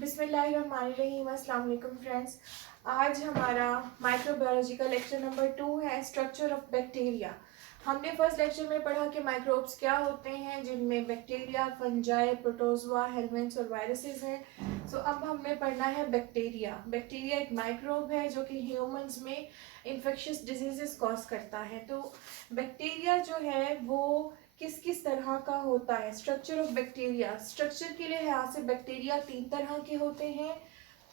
बिस्मिल्लाहिर्रहमानिर्रहीम। अस्सलाम वालेकुम फ्रेंड्स। आज हमारा माइक्रोबायोलॉजी का लेक्चर नंबर 2 है, स्ट्रक्चर ऑफ बैक्टीरिया। हमने फर्स्ट लेक्चर में पढ़ा कि माइक्रोब्स क्या होते हैं, जिनमें बैक्टीरिया, फंजाई, प्रोटोजोआ, हेलमेंट्स और वायरसेस हैं। सो अब हमें पढ़ना है बैक्टीरिया। बैक्टीरिया एक माइक्रोब है जो कि ह्यूमंस में इन्फेक्शियस डिजीजेस कॉज करता है। तो बैक्टीरिया जो है वो किस किस तरह का होता है। स्ट्रक्चर ऑफ बैक्टीरिया, स्ट्रक्चर के लिहाज से बैक्टीरिया 3 तरह के होते हैं।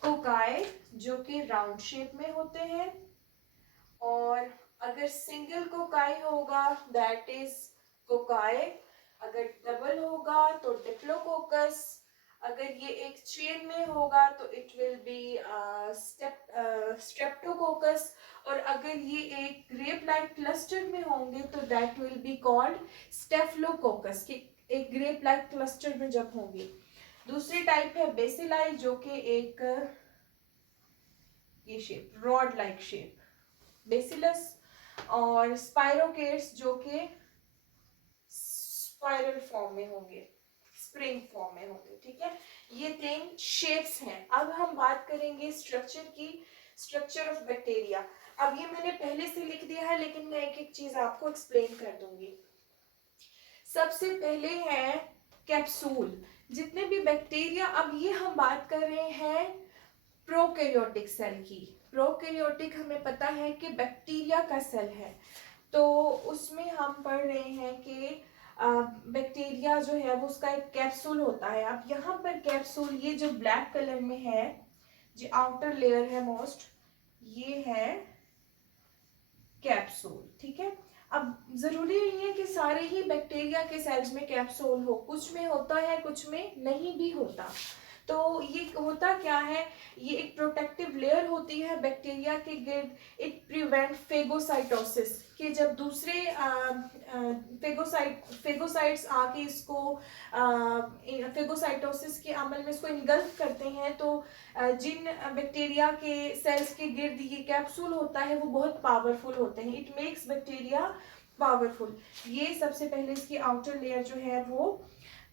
कोकाई जो कि राउंड शेप में होते हैं, और अगर सिंगल कोकाई होगा दैट इज कोकाई, अगर डबल होगा तो डिप्लोकोकस, अगर ये एक चेन में होगा तो इट विल बी स्ट्रेप्टोकोकस, और अगर ये एक ग्रेप लाइक क्लस्टर में होंगे तो दैट विल बी कॉल्ड स्टेफलोकोकस, कि एक ग्रेप लाइक क्लस्टर में जब होंगे। दूसरी टाइप है बेसिलाई जो कि एक ये shape rod like shape bacillus, और स्पाइरोकेट्स जो कि स्पाइरल फॉर्म में होंगे, स्प्रिंग फॉर्म में होंगे। ठीक है, ये 3 शेप्स हैं। अब हम बात करेंगे स्ट्रक्चर की, स्ट्रक्चर ऑफ बैक्टीरिया। अब ये मैंने पहले से लिख दिया है लेकिन मैं एक एक चीज आपको एक्सप्लेन कर दूंगी। सबसे पहले है कैप्सूल। जितने भी बैक्टीरिया, अब ये हम बात कर रहे हैं प्रोकैरियोटिक सेल की। प्रोकैरियोटिक हमें पता है कि बैक्टीरिया का सेल है, तो उसमें हम पढ़ रहे हैं कि बैक्टीरिया जो है वो उसका एक कैप्सूल होता है। अब यहाँ पर कैप्सूल, ये जो ब्लैक कलर में है, जो आउटर लेयर है मोस्ट, ये है कैप्सूल। ठीक है, अब जरूरी नहीं है कि सारे ही बैक्टीरिया के सेल्स में कैप्सूल हो, कुछ में होता है कुछ में नहीं भी होता। तो ये होता क्या है, ये एक प्रोटेक्टिव लेयर होती है बैक्टीरिया के गिर्द। इट प्रिवेंट फेगोसाइटोसिस, कि जब दूसरे फेगोसाइट्स आके इसको फेगोसाइटोसिस के अमल में इसको इनगल्फ करते हैं, तो जिन बैक्टीरिया के सेल्स के गिर्द ये कैप्सूल होता है वो बहुत पावरफुल होते हैं। It makes bacteria powerful. ये सबसे पहले इसकी आउटर लेयर जो है वो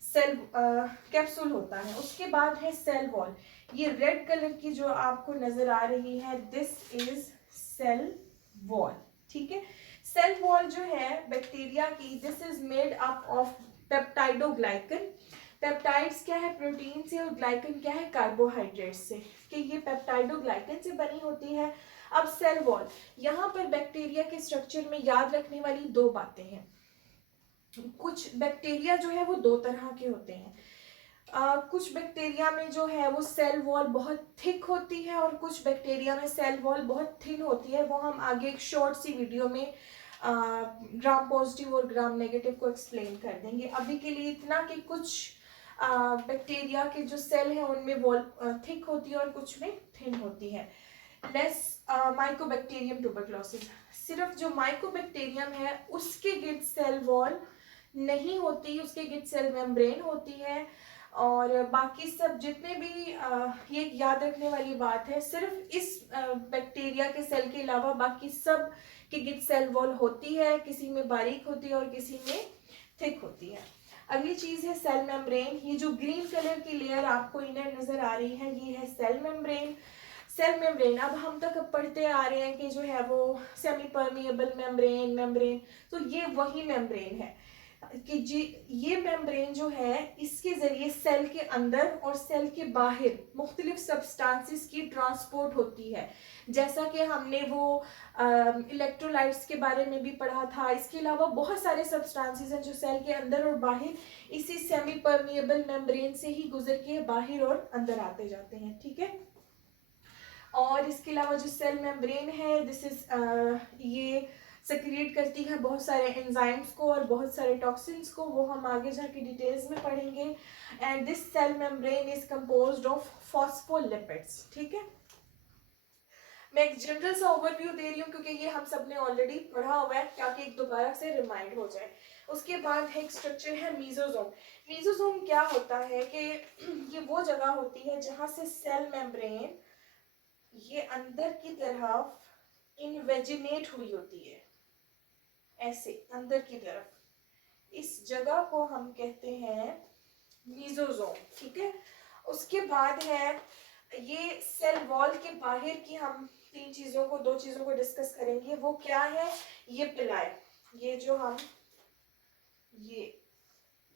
सेल कैप्सूल होता है। उसके बाद है सेल वॉल। ये रेड कलर की जो आपको नजर आ रही है, दिस इज सेल वॉल। ठीक है, सेल वॉल जो है बैक्टीरिया की, this is made up of peptidoglycan. Peptides क्या है, प्रोटीन से, और ग्लाइकन क्या है, कार्बोहाइड्रेट से, कि ये पेप्टाइडोग्लाइकन से बनी होती है। अब सेल वॉल, यहाँ पर बैक्टीरिया के स्ट्रक्चर में याद रखने वाली 2 बातें हैं। कुछ बैक्टीरिया जो है वो 2 तरह के होते हैं। कुछ बैक्टीरिया में जो है वो सेल वॉल बहुत थिक होती है, और कुछ बैक्टीरिया में सेल वॉल बहुत थिन होती है। वो हम आगे एक शॉर्ट सी वीडियो में ग्राम पॉजिटिव और ग्राम नेगेटिव को एक्सप्लेन कर देंगे। अभी के लिए इतना कि कुछ बैक्टीरिया के जो सेल हैं उनमें वॉल थिक होती है और कुछ में थिन होती है। लेस माइकोबैक्टीरियम ट्यूबरक्लोसिस, सिर्फ जो माइकोबैक्टीरियम है उसके गिर्द सेल वॉल नहीं होती, उसके गिर्द सेल मेम्ब्रेन होती है। और बाकी सब जितने भी ये याद रखने वाली बात है, सिर्फ इस बैक्टीरिया के सेल के अलावा बाकी सब के गिर्द सेल वॉल होती है, किसी में बारीक होती है और किसी में थिक होती है। अगली चीज है सेल मेम्ब्रेन। ये जो ग्रीन कलर की लेयर आपको इनर नजर आ रही है, ये है सेल मेम्ब्रेन। सेल मेम्ब्रेन, अब हम तक पढ़ते आ रहे हैं कि जो है वो सेमी परमिएबल मेम्ब्रेन, मेम्ब्रेन, तो ये वही मेम्ब्रेन है कि जी ये मेम्ब्रेन जो है इसके जरिए सेल के अंदर और सेल के बाहर मुख्तलिफ सब्सटेंसेस की ट्रांसपोर्ट होती है। जैसा कि हमने वो इलेक्ट्रोलाइट्स के बारे में भी पढ़ा था। इसके अलावा बहुत सारे सब्सटेंसेस हैं जो सेल के अंदर और बाहर इसी सेमी परमिएबल मेम्ब्रेन से ही गुजर के बाहर और अंदर आते जाते हैं। ठीक है, और इसके अलावा जो सेल मेम्ब्रेन है, दिस इज ये सेक्रिएट करती है बहुत सारे एंजाइम्स को और बहुत सारे टॉक्सिन्स को, वो हम आगे जाके डिटेल्स में पढ़ेंगे। And this cell membrane is composed of phospholipids. ठीक है, मैं एक जनरल सा ओवरव्यू दे रही हूँ क्योंकि ये हम सब ने ऑलरेडी पढ़ा हुआ है, ताकि एक दोबारा से रिमाइंड हो जाए। उसके बाद है एक स्ट्रक्चर है मीजोजोम। मीजोजोम क्या होता है कि ये वो जगह होती है जहाँ से सेल मेम्ब्रेन ये अंदर की तरफ इनवेजिनेट हुई होती है, ऐसे अंदर की तरफ। इस जगह को हम कहते हैं मीजोजोम। ठीक है, उसके बाद है ये सेल वॉल के बाहर की, हम दो चीजों को डिस्कस करेंगे। वो क्या है? ये पिलाए, ये जो हम ये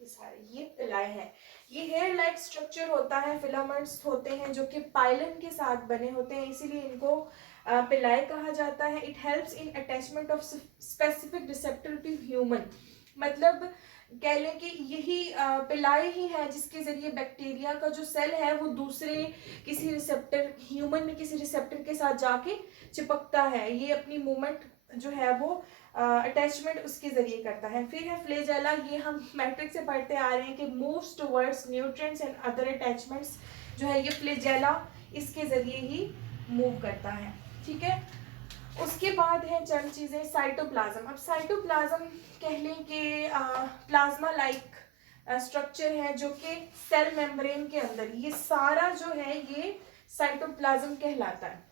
सारे ये पिलाए हैं, ये हेयर लाइक स्ट्रक्चर होता है, फिलामेंट्स होते हैं जो कि पाइलन के साथ बने होते हैं, इसीलिए इनको पिलाए कहा जाता है। It helps in attachment of specific receptor to human, मतलब कह लें कि यही पिलाए ही है जिसके जरिए बैक्टीरिया का जो सेल है वो दूसरे किसी रिसेप्टर, ह्यूमन में किसी रिसेप्टर के साथ जाके चिपकता है। ये अपनी मूवमेंट जो है वो अटैचमेंट उसके जरिए करता है। फिर है फ्लेजेला, ये हम मैट्रिक्स से पढ़ते आ रहे हैं कि moves towards nutrients and other attachments, जो है ये फ्लेजेला इसके जरिए ही मूव करता है। ठीक है, उसके बाद है चंद चीजें। साइटोप्लाज्म, अब साइटोप्लाज्म कह लें कि प्लाज्मा लाइक स्ट्रक्चर है जो कि सेल मेम्ब्रेन के अंदर, ये सारा जो है ये साइटोप्लाज्म कहलाता है।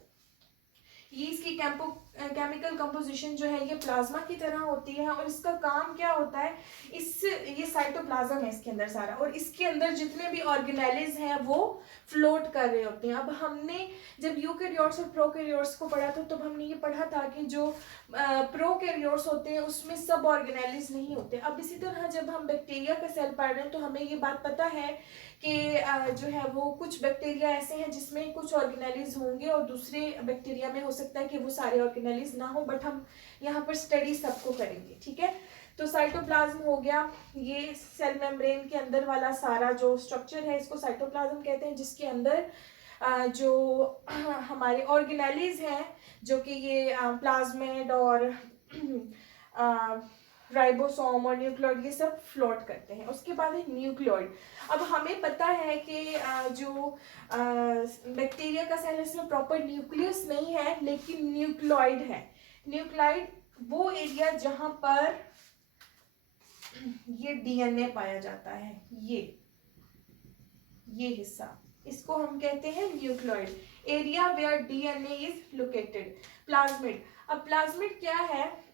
ये इसकी केमिकल कंपोजिशन जो है ये प्लाज्मा की तरह होती है, और इसका काम क्या होता है, ये साइटोप्लाज्म है इसके अंदर सारा, और इसके अंदर जितने भी ऑर्गेनेलिज हैं वो फ्लोट कर रहे होते हैं। अब हमने जब यूकेरियोट्स और प्रोकैरियोट्स को पढ़ा था तब हमने ये पढ़ा था कि जो प्रोकैरियोट्स होते हैं उसमें सब ऑर्गेनेलिज नहीं होते। अब इसी तरह जब हम बैक्टीरिया का सेल पढ़ रहे हैं तो हमें ये बात पता है कि जो है वो कुछ बैक्टीरिया ऐसे हैं जिसमें कुछ ऑर्गेनेलिज होंगे और दूसरे बैक्टीरिया में हो सकता है कि वो सारे ऑर्गेनेलिज ना हो, बट हम यहाँ पर स्टडी सबको करेंगे। ठीक है, तो साइटोप्लाज्म हो गया, ये सेल मेम्ब्रेन के अंदर वाला सारा जो स्ट्रक्चर है इसको साइटोप्लाज्म कहते हैं, जिसके अंदर जो हमारे ऑर्गेनेलिज हैं जो कि ये प्लाज्मिड और राइबोसोम और न्यूक्लियोइड ये सब फ्लोट करते हैं। उसके बाद है न्यूक्लियोइड। अब हमें पता है कि जो बैक्टीरिया का सेल है इसमें प्रॉपर न्यूक्लियस नहीं है लेकिन न्यूक्लियोइड है। न्यूक्लियोइड वो एरिया जहां पर ये डीएनए पाया जाता है, ये हिस्सा, इसको हम कहते हैं nucleoid area where DNA is located. Plasmid, अब प्लाज्मिड क्या है?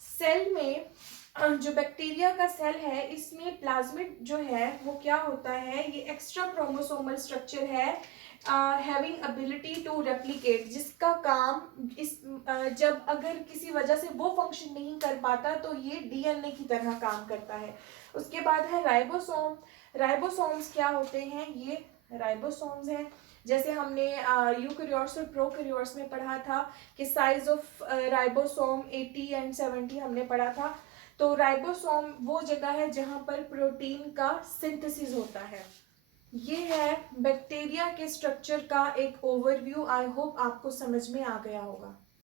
सेल में जो बैक्टीरिया का सेल है इसमें प्लाज्मिड जो है वो क्या होता है, ये एक्स्ट्रा क्रोमोसोमल स्ट्रक्चर है हैविंग एबिलिटी टू रेप्लिकेट, जिसका काम जब अगर किसी वजह से वो फंक्शन नहीं कर पाता तो ये डीएनए की तरह काम करता है। उसके बाद है राइबोसोम। राइबोसोम्स क्या होते हैं? ये राइबोसोम्स हैं, जैसे हमने यूकेरियोट्स और प्रोकैरियोट्स में पढ़ा था कि साइज ऑफ राइबोसोम 80 एंड 70 हमने पढ़ा था। तो राइबोसोम वो जगह है जहां पर प्रोटीन का सिंथेसिस होता है। ये है बैक्टीरिया के स्ट्रक्चर का एक ओवरव्यू। आई होप आपको समझ में आ गया होगा।